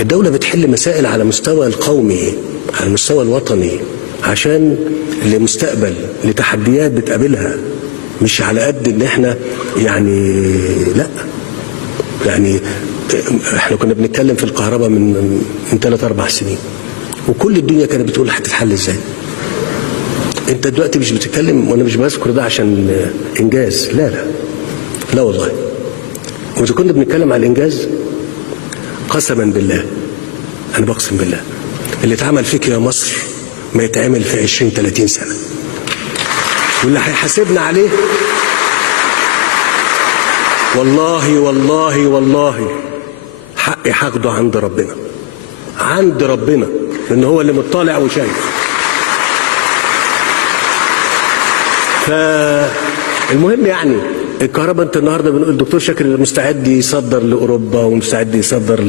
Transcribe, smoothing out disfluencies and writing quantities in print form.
الدولة بتحل مسائل على مستوى القومي، على المستوى الوطني، عشان لمستقبل، لتحديات بتقابلها، مش على قد ان احنا يعني لا. يعني احنا كنا بنتكلم في الكهرباء من 3-4 سنين، وكل الدنيا كانت بتقول هتتحل ازاي. انت دلوقتي مش بتتكلم، وانا مش بذكر ده عشان انجاز، لا لا لا والله. واذا كنا بنتكلم على الانجاز، قسما بالله، انا بقسم بالله، اللي اتعمل فيك يا مصر ما يتعمل في 20-30 سنة، واللي هيحاسبنا عليه والله والله والله حقي هاخده عند ربنا، عند ربنا، لأن هو اللي مطلع وشايف. فالمهم يعني الكهرباء، انت النهارده بنقول الدكتور شاكر مستعد يصدر لاوروبا ومستعد يصدر